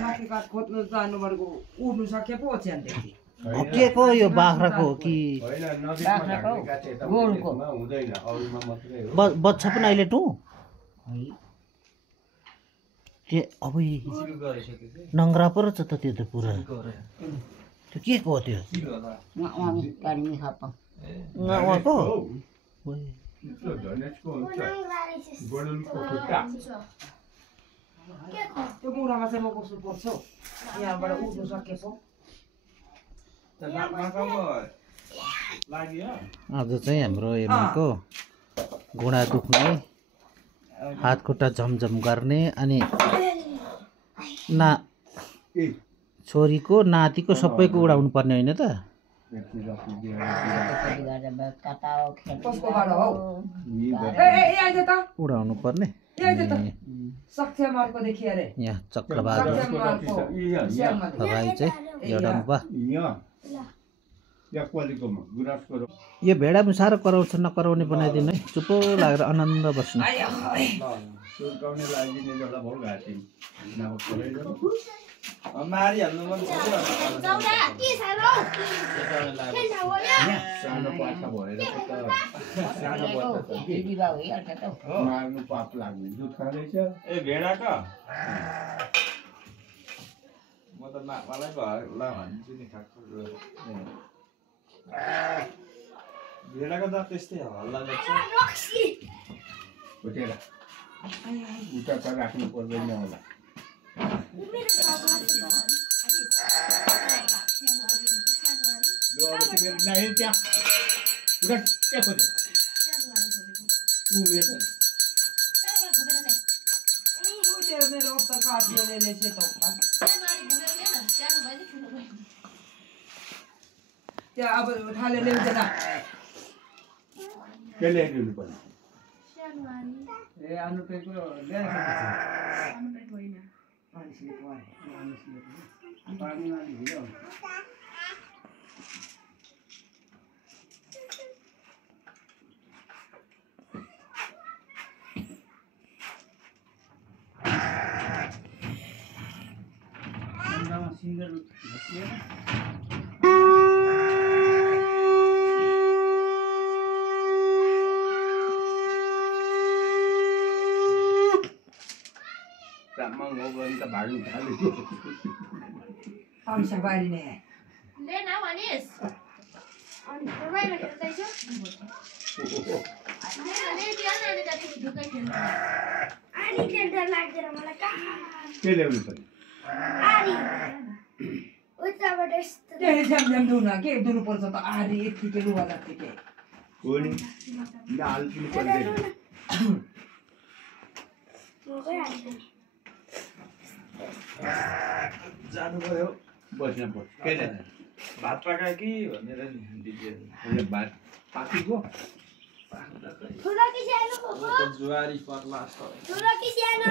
साथी काठ खोज्नु जानु भनेको उड्नु सके पो ओछ्यानदेखि के को यो बाख्राको कि गोलको बच्चा पनि अहिले टु के अब नङ्ग्रा पो रहेछ त त्यो त पुरा त्यो के को हो त्यो उहाँको त्यो मुरामा चाहिँ म बस्नु पर्छ यहाँबाट उड्नु सके पो आज चाहिँ हाम्रो हेर्नुको घुँडा दुख्ने हात खुट्टा झमझम गर्ने अनि छोरीको नातिको सबैको उडाउनु पर्ने होइन त उडाउनु पर्ने यहाँ चक्रबहादुर राई चाहिँ एउटा यो भेडा पनि साह्रो कराउँछ नकराउने बनाइदिनु है चुप्पो लागेर आनन्द बस्नु भेडाको दाँत त्यस्तै हल्ला गर्छ उता त राख्नु पर्दैन होला त्यहाँ अब थाले ल्याउँदैन के ल्याइदिनु पर्ने ए अनुपेको ल्याएको होइन singer Amsa bari ne. Le na manis. Ani provai na kerja itu. Le dia na ada tadi juga kan. Ani kerja lagi ramai kan. Kele boleh. Ani. Udah beres. Jadi jam dulu ke dulu perso tak hari itu ke luar tak ke. Kuni. Dah alpin pergi. जानु पर्यो बस्न पर्छ के भात पकाए कि भनेर नि दिदी भात पाकेको ठुलो कि सानो जुवारी पर्ला जस्तो ठुलो कि सानो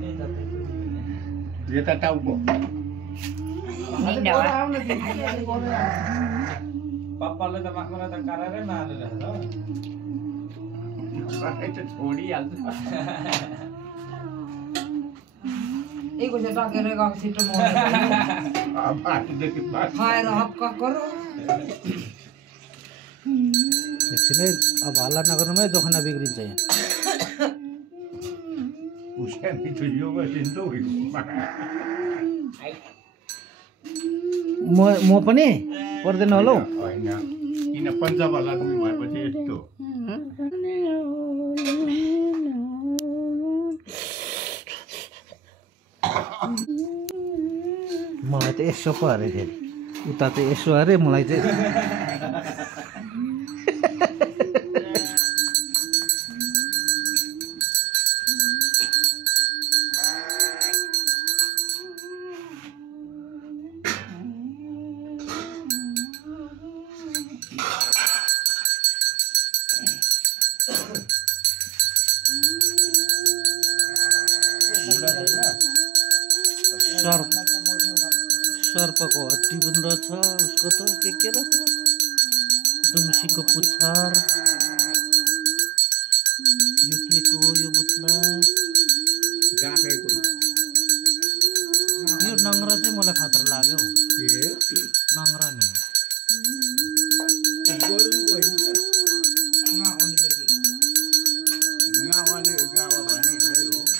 नि जति पनि। यता टाउको पप्पाले त मलाई त करारै मारेर छोडिहाल्छ एक बजे टकेर गएको छिटो बाटोदेखि खाएर हप्का गरो एकछिनै अब हल्ला नगर्नुमै जोखना बिग्रिन्छ यहाँ उस्यानी त यो गरिन्छ म पनि पर्दैन होला हौ होइन किन पन्जाब आदमी भएपछि यस्तो मलाई त यसो पो अरे फेरि उता त यसो अरे मलाई चाहिँ सर्पको हड्डी पनि रहेछ उसको त के रहेछ दुम्सीको पुच्छर यो के को हो यो बुत्ला गाँसेको यो नङ्ग्रा चाहिँ मलाई खतरा लाग्यो हौ नङ्ग्रा नि गावा भने एउटै हो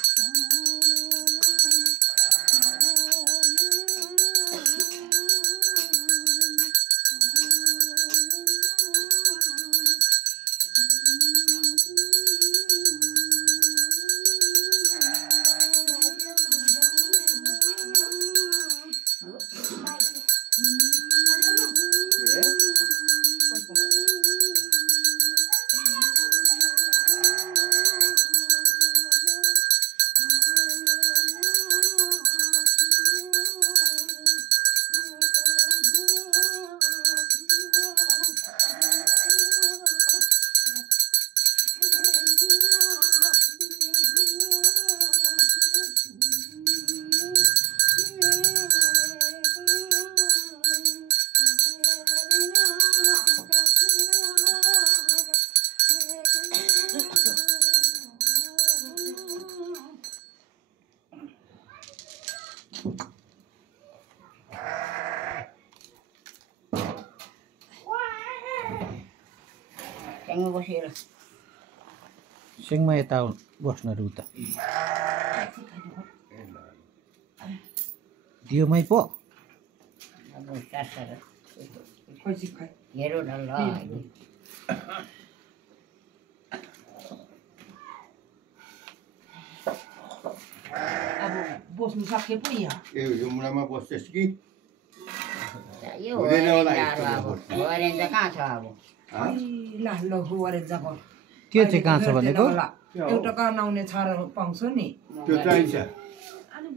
सिङमा यता बस्नु अरे उता दियोमै पो हेरो न ल अब बस्नु सके पो यहाँ यो मुनामा बस्छस् कि यो ओरेन्ज कहाँ छ अब ल ल गरे जब के चाहिँ कहाँ छ भनेको एउटा कान आउने छारो पाउँछ नि त्यो चाहिन्छ अनि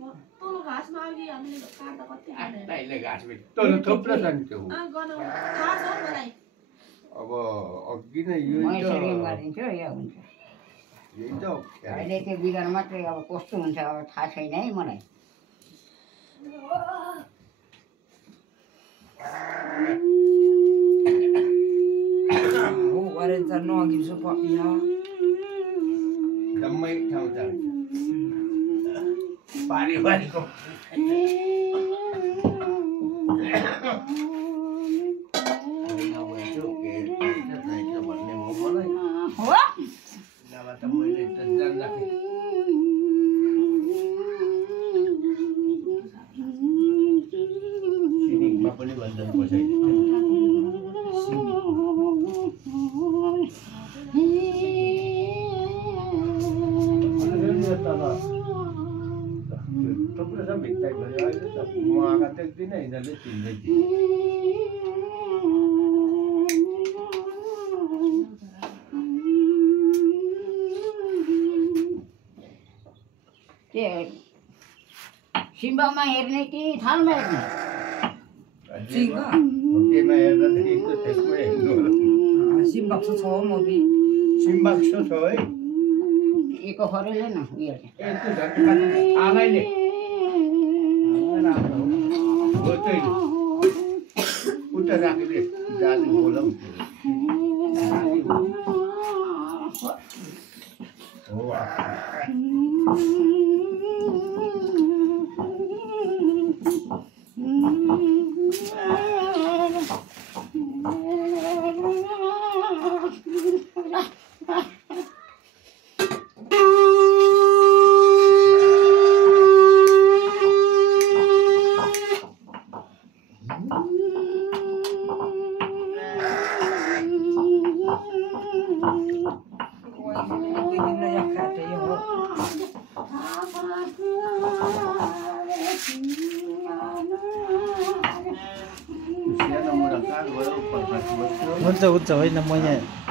तल घाँसमा अघि हामीले काट्दा कति तैले घाँस तल थुप्रो छ नि त्यो गर्नु थाहा छ मलाई अब अघि नै यो मैसरी गरिदिन्छु यो हुन्छ यही त अहिले त्यो बिगार मात्रै अब कस्तो हुन्छ अब थाहा छैन है मलाई हो गरे त नगिर्छु पपिया जम्मै ठाउँ जान्छ पारिवारिक भन्ने हो मलाई नभए त मैले त जान्दाखेरि सिनिकमा पनि भन्छन् कसैले थुप्रो छ भित्ता गयो अहिले त म आँखा देख्दिनँ यिनीहरूले चिन्दै के सिम्बामा हेर्ने कि थालमा हेर्ने सिङ्गा होटेलमा हेर्दाखेरि त त्यसमै हेर्नु होला सिम्बाक्सो छ म बि सिम्बाक्सो छ है एको खरेले न उयो यस्तो झट्टी आलैले हो त्यही उता राखिदे जाति होला हुन्छ हुन्छ होइन म यहाँ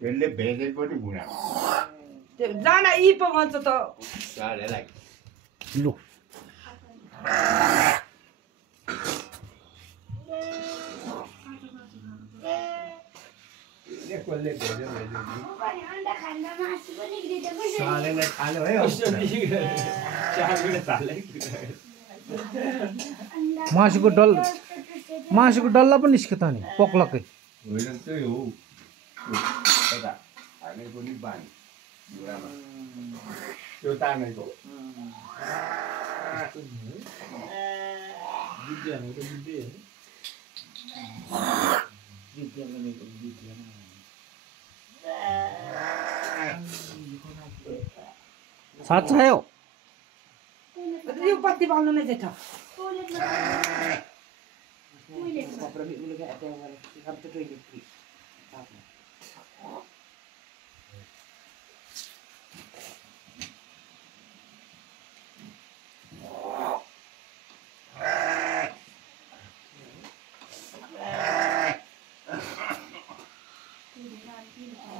त्यसले भेजेट पनि भुना जाना यी पो भन्छ त लु कसले भेज्यो अन्डा खाँदा मासु पनि गिरेको सालेले खाल्यो है मासुको डल्ला पनि निस्क्यो त नि पक्लकै होइन त्यही हो हाने पनि बानी बुढामा त्यो तानेको साँच्च आयो यो बत्ती बाल्नु नै जेठा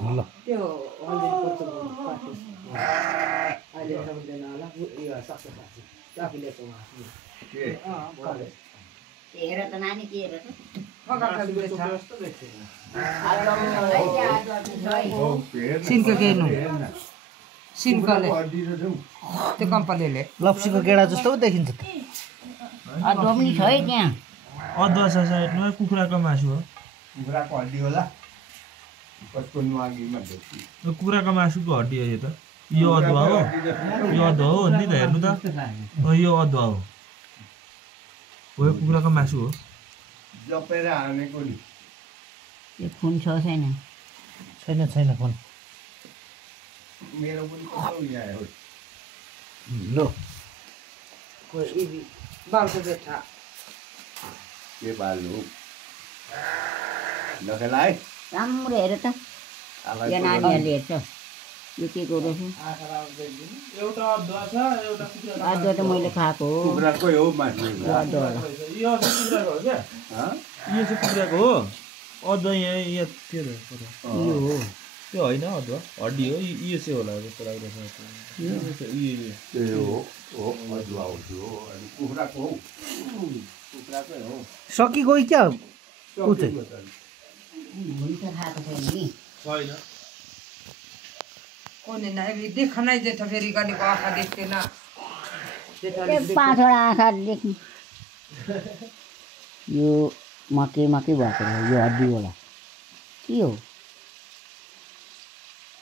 ल त्यो अहिले हुँदैन होला यो सक्छ आफूले हेर त नानी के हेर त सिनको केर्नु सिन्कोले त्यो कम्पनीले लप्सीको गेडा जस्तो पो देखिन्छ त अदुवा पनि छ है त्यहाँ अदुवा छ साइडमा कुखुराको मासु हो कुखुराको हड्डी होला कसको नुहागीमा भेट्छु यो कुखुराको मासुको हड्डी हो यो त यो अदुवा हो यो अदुवा हो नि त हेर्नु त यो अदुवा हो यो कुखुराको मासु हो जपेर हानेको नि यो खुन छ छैन छैन छैन फोन मेरो पनि कस्तो यहाँ हो लो बालको जेठा के बाल्नु नखेलाइ राम्रो हेर त यो नानीहरूले हेर्छ यो के को रहेछ एउटा अदुवा छ एउटा कुखुरा अदुवा त मैले खाएको हो कुखुराकै हो मासु अदुवा यो चाहिँ कुखुराको हो क्या यो चाहिँ कुखुराको हो अदुवा यहाँ त्यो यो हो त्यो होइन अदुवा हड्डी हो यो चाहिँ होला जस्तो लाग्दैछ त्यही हो अदुवा हो त्यो अनि कुखुराको हो कुखुराकै हो सकि गयो क्या ऊ चाहिँ हुन्छ खाएको छैन नि छैन कोनी ना देख नै जेठा फेरि गरेको आँखा देख्दैन त्यो पाँचवटा आँखा देख्ने यो मकै मकै भएको रहेछ यो हड्डीवाला के हो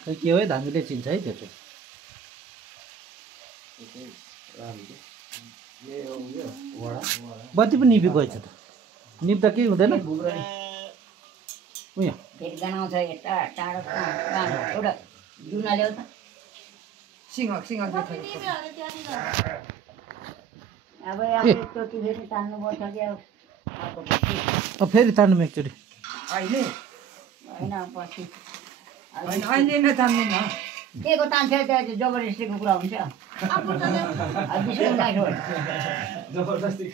खै के हो है धामीले चिन्छ है त्यो चाहिँ बत्ती पनि निपेको रहेछ त निप्दा केही हुँदैन उयो फेरि गनाउँछ यता टाढो एउटा जुना ल्याउ त सिंह जेठा अब एकचोटि फेरि तान्नुपर्छ कि अब फेरि तान्नु एकचोटि अहिले होइन पछि अहिले नै तान्दैन के को तान्छ त्यो जबरजस्तीको कुरा हुन्छ बिस्कुट खाएको जबरजस्ती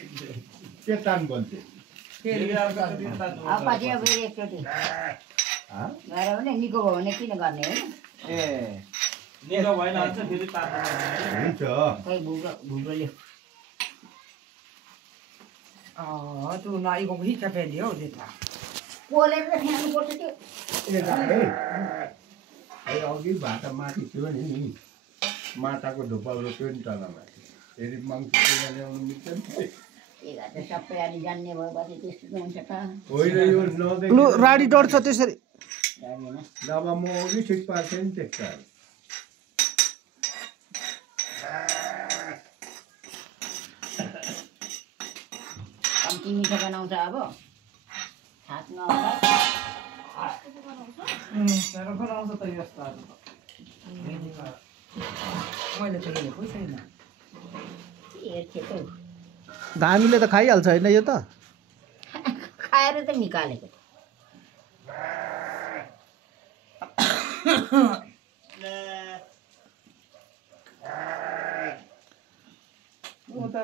के तान बन्थे पछि अब एकचोटि गएर भने निको भयो भने किन गर्ने होइन निको भएन भने चाहिँ फेरि तातो हुन्छ खै भुगोले tu na igo hika peli ho deta पोलेर त खानुपर्छ त्यो ए दाइ ए अघि भाटा माथि थियो नि माटाको ढोका रोप्यो नि तलमाथि फेरि माङ्सु ल्याउनु मिल्छ नि के गर्छ सबै अलि जान्ने भएपछि त्यस्तो त हुन्छ त होइन यो नदेख लु राडी डढ्छ त्यसरी जान्दैन नभए म अघि ठिक पार्थेँ नि त्यसका कम्ती मिठो बनाउँछ अब हात नआउँछ तर बनाउँछ त यस्तो मैले त हेरेको छैन हेर्थे त हामीले त खाइहाल्छ होइन यो त खाएर त निकालेको म त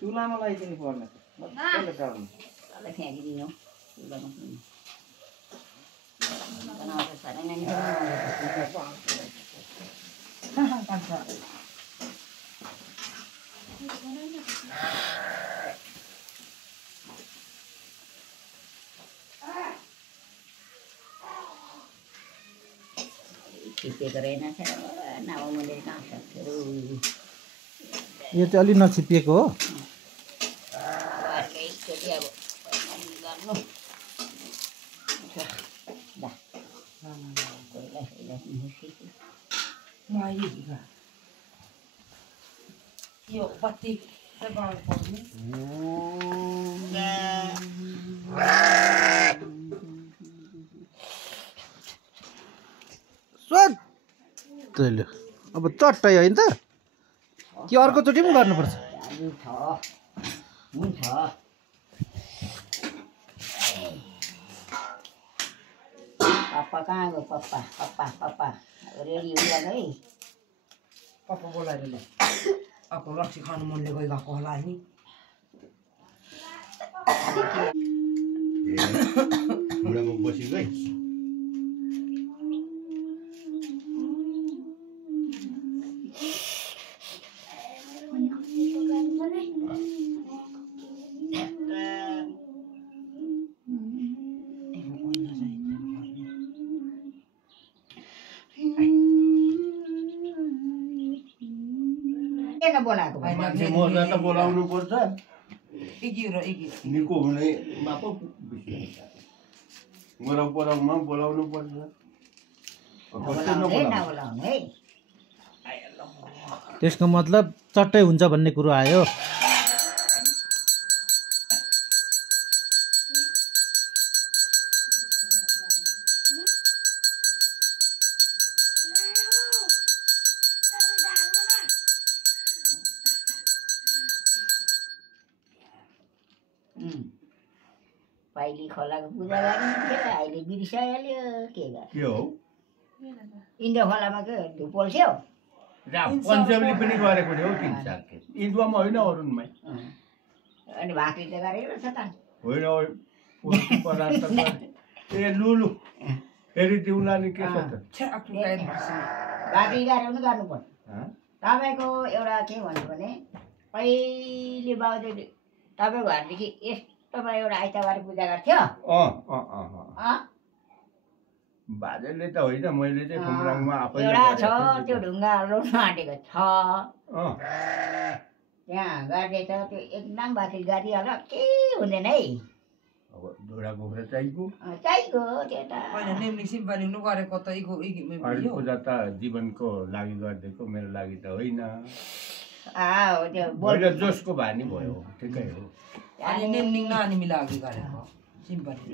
चुलामा लगाइदिनु पर्ने मजाले टाल्नु तल फ्याँकिदिनु चुलामा बनाउँछ साह्रै नै मिठो छिपेको रहेनछ नभए मैले कहाँ सक्छु यो चाहिँ अलि नछिपिएको हो अर्कै एकचोटि अब गर्नु यो बत्ती चाहिँ बाल्नु पर्ने तैँले अब चट्टै होइन त कि अर्कोचोटि पनि गर्नुपर्छ हुन्छ पप्पा कहाँ गयो पप्पा पप्पा पप्पा रेडी हुँदैन है पप्पा बोलाएर ल अब रक्सी खानु मनले गइरहेको होला नि बुढामा बसी गई किन बोलाएको मान्छे मर्दा त बोलाउनु पर्छ इगी र इगी निको हुनेमा पो मरौ पराउमा बोलाउनु पर्छ कस्तो बोलाउने नबोलाउनु नबोलाउने है त्यसको मतलब चट्टै हुन्छ भन्ने कुरो आयो पाइली खोलाको पूजा गर्नु अहिले बिर्साइहाल्यो के गर्नु के हो इन्डो खोलामा के धुप पोल्छ्यो पञ्चमले पनि गरेको नि हौ 3-4 इन्डुवामा होइन अरुणमै अनि भाकरी त गरेको छ त होइन पोल्नु पदार्थ ए लुलु फेरि दिउँला नि के छ त भाकरी गरेर पनि गर्नुपर्छ तपाईँको एउटा के भन्नु भने पहिले बाउले तपाईँको घरदेखि यस्तोमा एउटा आइतबार पूजा गर्थ्यो बाजेले त होइन मैले चाहिँ खुमराङमा आफै एउटा छ त्यो ढुङ्गाहरू आँटेको छ त्यहाँ गर्दैछ त्यो एकदम भाकरी गरिहाल्यो केही हुँदैन है अब ढोडा कुखुरा चाहिएको चाहिएको त्यो त होइन नेम्ली सिम्पाली नु गरेको त इगो इगी अहिले पूजा त जीवनको लागि गरिदिएको मेरो लागि त होइन हो त्यो होइन जोसको भानी भयो ठिकै हो अनि नेम्लिङ नानी मिलागी गरेको सिम्पाली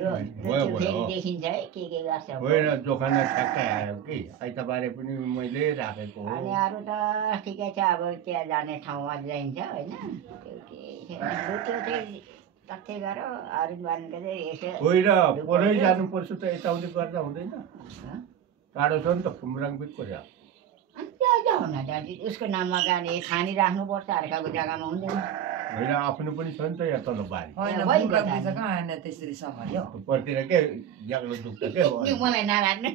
फेरि देखिन्छ है के गर्छ होइन दोकानमा ठ्याक्कै आयो कि आइतबारे पनि मैले राखेको हो अनि अरू त ठिकै छ अब त्यहाँ जाने ठाउँमा जाइन्छ होइन त्यो केही छैन त्यो चाहिँ तथ्य गर अरू भनेको चाहिँ यसो होइन परै जानुपर्छ त यताउति गर्दा हुँदैन टाढो छ नि त खुमराङ बिचको छ हुन जान्छ उसको नाममा गाने खानी राख्नुपर्छ अर्काको जग्गामा हुँदैन होइन आफ्नो पनि छ नि त यहाँ तल बारी होइन वही बुढा बताए। बुढा कहाँ आएन त्यसरी सम्हाल्यो उपरतिर के जाग्लो दुख्छ के हो त्यो मलाई नराख्नु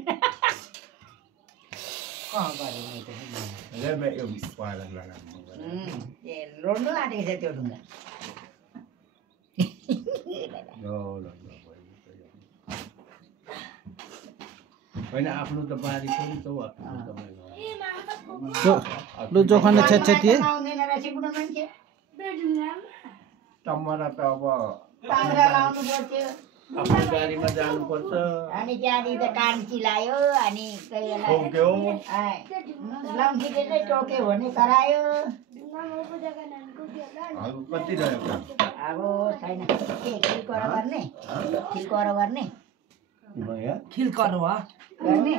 कहाँ गऱ्यो मैले त बुझ्दिनँ। यो पारा लगाउनु ए रोड्नु आँटेको छ त्यो ढुङ्गा होइन आफ्नो त बारी पनि छ लु जोखाना छेछेटिए आउँदैन रहेछ बुढो मान्छे टमारा त अब ताम्रा लाउनु पर्थ्यो आफ्नो गाडीमा जानुपर्छ अनि त्यहाँदेखि त कान चिलायो अनि ठोक्यो लम्कीले चाहिँ टोक्यो भने करायो अब कति रहेछ अब छैन के खिलकर गर्ने खिलकर गर्ने खिल करुवा गर्ने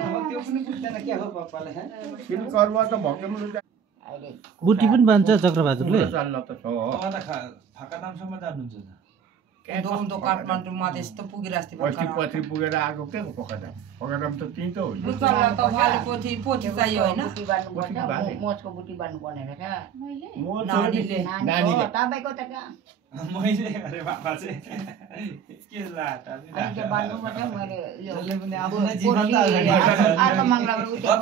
किन करुवा त भक्कम अहिले बुटी पनि बान्छ चक्रबहादुरले चल्न त छ फाकादामसम्म जानुहुन्छ दौडो काठमाडौँ मधेस त पुगिरहेको पछि पछि पुगेर आएको के पखदाम पखदाम त त्यहीँ त हो नि त उहाँले पोथी चाहियो होइन बुटी बाँध्नुपर्छ मोचको बुटी बाँध्नुपर्ने रहेछ म नानीले नानीले तपाईँको त कहाँ मैले अरे बाबा चाहिँ के लाटा अनि त्यो बाँध्नुपर्छ मैले यो जसले पनि आफ्नो पोथी जीवन त अर्को मङ्गलबार उठेको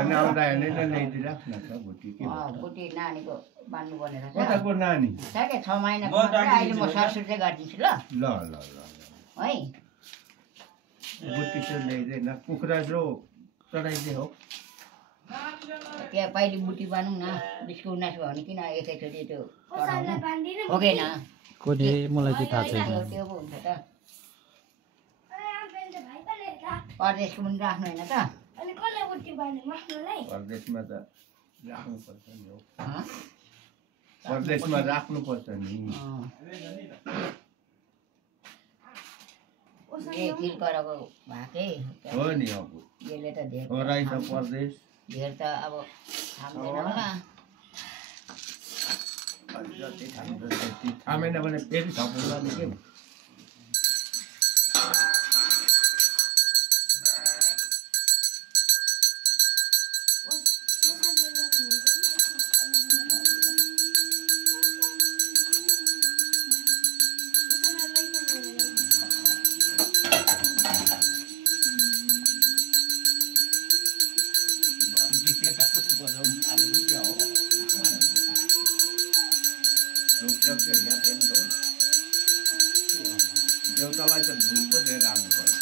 अनि आउँदा हेर्ने त ल्याइदिइराख् न त भुटी के बुटी नानीको बाँध्नुपर्ने रहेछ कताको नानी ठ्याक्कै 6 महिनाको म मात्रै अहिले म डाकिदिन्छु सरसुट चाहिँ गरिदिन्छु ल ल ल ल है बुटी चाहिँ ल्याइदिएन कुखुरा जो चढाइदिए हो त्यहाँ पहिले बुटी बाँधौँ न 20 19 भयो भने किन एकैचोटि त्यो चढाउनु पुगेन कोनी मलाई चाहिँ थाहा छैन त्यो पो हुन्छ त परदेशको पनि राख्नु होइन त परदेशमा त राख्नुपर्छ नि हो हँ? परदेशमा राख्नुपर्छ नि ए खिलकरको भाकै हो नि अब यसले त धेर हो रहेछ परदेश धेर त अब थाम्दैन होला जति थाम्छ त्यति थामेन भने फेरि थप्नुला नि के देउतालाई त धुप पो दिएर आउनु पर्छ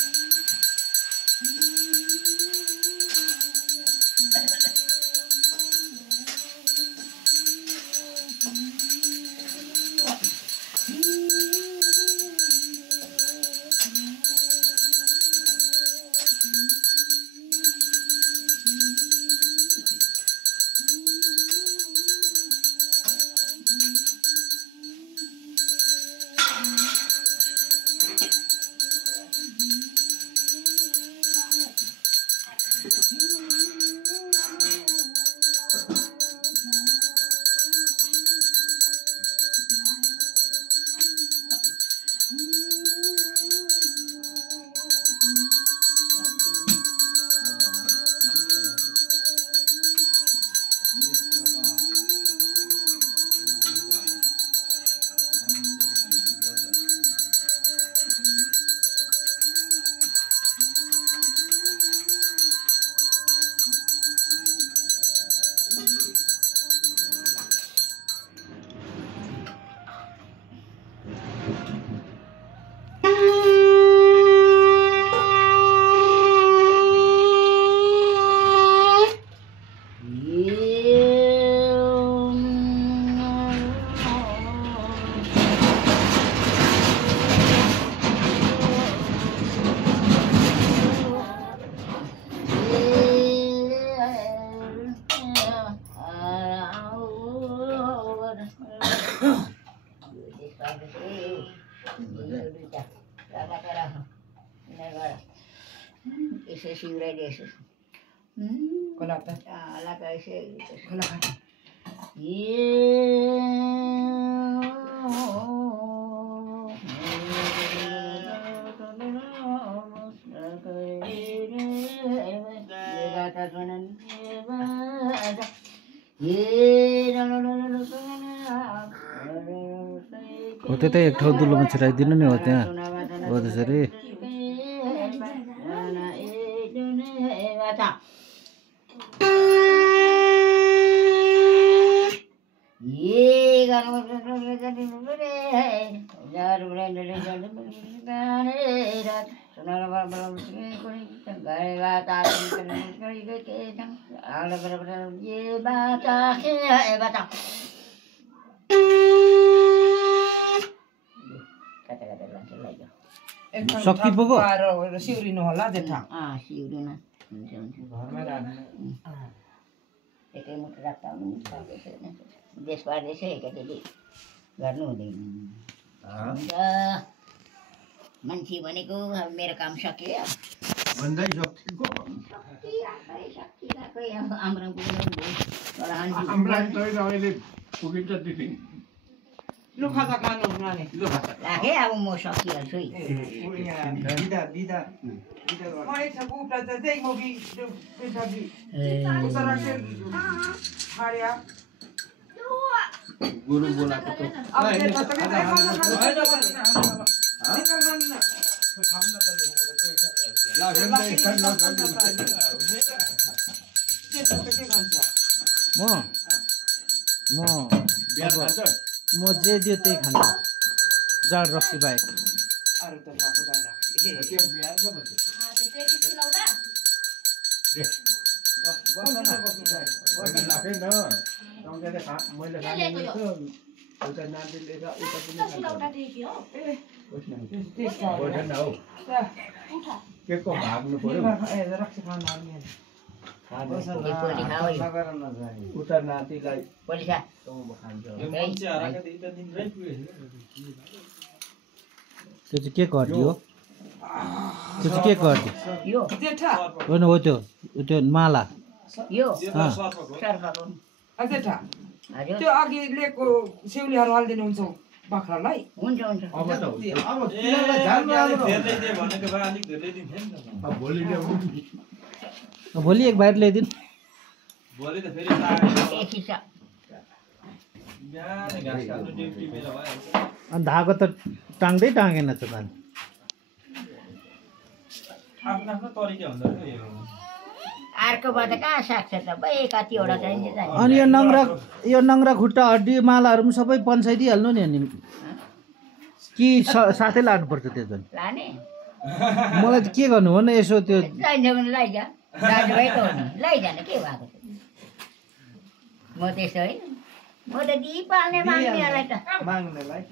यसो सिउराइदिए यसो कसलाई त लाका यसो कसलाई हो त्यतै एक ठाउँ दुलोमा छिराइदिनु नि हो त्यहाँ हो त्यसरी सक्ति पुग्यो सिउरिनु होला जेठा घरमै एकै मुठो राख्दा देश परदेशै एकाचोटि गर्नु हुँदैन मान्छे भनेको अब मेरो काम सकियो भन्दै सक्छिको अहिले पुगिन्छ दिदी लु खाजा खानु नानी राखेँ अब म सकिहाल्छु गुरु बोलाएको म जे दियो त्यही खान्छु जाड रक्सी बाहेक के को भाग्नु पर्यो उता नातिलाई त्यो चाहिँ के गरिदियो त्यो चाहिँ के गरिदियो जेठा होइन हो त्यो माला यो जेठा त्यो अघि लिएको सिउलीहरू हालिदिनुहुन्छ बाख्रालाई हुन्छ हुन्छ अब त अब तिनीहरूलाई झार्नु अब भोलि ल्याउनु भोलि एक बाहिर ल्याइदिनु अनि धागो त टाङ्दै टाँगेन त झन् अर्कोबाट कहाँ सक्छ त भाइ कतिवटा चाहिन्छ अनि यो नङ्ग्रा खुट्टा हड्डी मालाहरू पनि सबै पन्साइदिइहाल्नु नि अनि कि साथै लानुपर्छ त्यो झन् लाने मलाई त के गर्नु हो न यसो त्यो चाहिन्छ भने लैजा दाजुभाइ त हो नि लैजान के भएको छ म त्यस्तो होइन म त दिइ पाल्ने माग्नेहरूलाई त माग्नेलाई